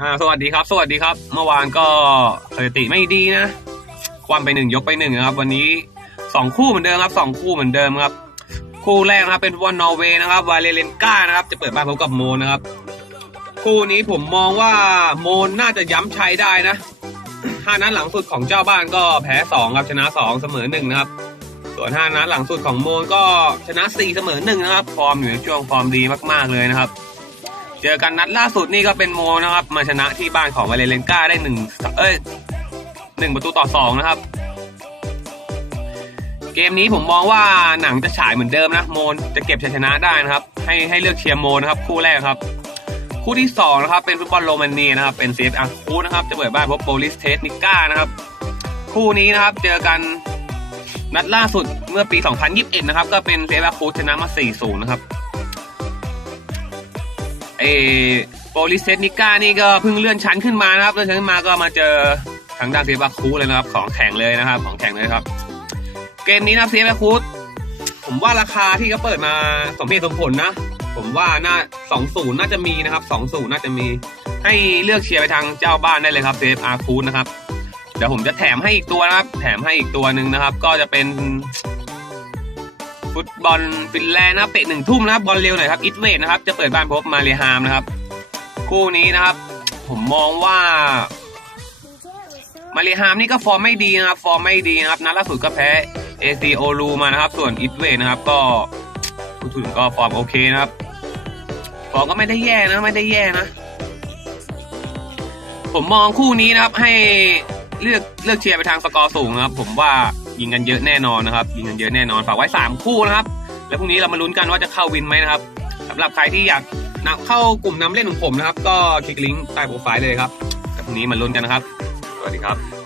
อ่าสวัสดีครับ สวัสดีครับ เมื่อวานก็สถิติไม่ดีนะ ความไปหนึ่งยกไปหนึ่งนะครับ วันนี้สองคู่เหมือนเดิมครับสองคู่เหมือนเดิมครับ คู่แรกนะครับเป็นฟุตบอลนอร์เวย์นะครับวาเลเลนกานะครับ จะเปิดบ้านพบกับโมนนะครับ คู่นี้ผมมองว่าโมนน่าจะย้ำชัยได้นะห้านัดหลังสุดของเจ้าบ้านก็แพ้สองครับชนะสองเสมอหนึ่งนะครับ ส่วนห้านัดหลังสุดของโมนก็ชนะสี่เสมอหนึ่งนะครับ ฟอร์มอยู่ในช่วงฟอร์มดีมากๆเลยนะครับ เจอกันนัดล่าสุดนี่ก็เป็นโมนะครับ มาชนะที่บ้านของวาเลเลนกาได้หนึ่งเอ้ยหนึ่งประตูต่อสองนะครับ เกมนี้ผมมองว่าหนังจะฉายเหมือนเดิมนะโมนจะเก็บชัยชนะได้นะครับ ให้ให้เลือกเชียร์โมนะครับ คู่แรกครับ คู่ที่สองนะครับเป็นฟุตบอลโรมาเนียนะครับ เป็น CFR คูนะครับจะเปิดบ้านพบโปลิสเทสนิก้านะครับ คู่นี้นะครับเจอกันนัดล่าสุดเมื่อปี 2021 นะครับ ก็เป็น CFR คูชนะมา 4-0 นะครับ เอโปลิเทสนิก้านี่ก็เพิ่งเลื่อนชั้นขึ้นมานะครับเลื่อนชั้นขึ้นมาก็มาเจอทางด้านเซบาคูเลยนะครับ ของแข่งเลยนะครับ ของแข่งเลยครับ เกมนี้นะเซบาคูผมว่าราคาที่เขาเปิดมาสมเหตุสมผลนะ ผมว่าน่าสองศูนย์น่าจะมีนะครับสองศูนย์น่าจะมี ให้เลือกเชียร์ไปทางเจ้าบ้านได้เลยครับเซฟอาคูนะครับเดี๋ยวผมจะแถมให้อีกตัวนะครับ แถมให้อีกตัวหนึ่งนะครับ ก็จะเป็น ฟุตบอลฟินแลนด์นะครับเตะหนึ่งทุ่มนะครับบอลเร็วหน่อยครับอิตเวทนะครับจะเปิดบ้านพบมาเลฮามนะครับ คู่นี้นะครับ ผมมองว่า มาเลฮามนี่ก็ฟอร์มไม่ดีนะครับ ฟอร์มไม่ดีนะครับนัดล่าสุดก็แพ้เอซีโอลูมานะครับ ส่วนอิตเวทนะครับ ก็พูดถึงก็ฟอร์มโอเคนะครับฟอร์มก็ไม่ได้แย่นะไม่ได้แย่นะ ผมมองคู่นี้นะครับให้ เลือกเลือกเชียร์ไปทางสกอร์สูงนะครับผมว่ายิงกันเยอะแน่นอนนะครับยิงกันเยอะแน่นอนฝากไว้สามคู่นะครับ แล้วพรุ่งนี้เรามาลุ้นกันว่าจะเข้าวินไหมนะครับสำหรับใครที่อยากนำเข้ากลุ่มนำเล่นของผมนะครับ ก็คลิกลิงก์ใต้โปรไฟล์เลยครับแต่พรุ่งนี้มาลุ้นกันนะครับ สวัสดีครับ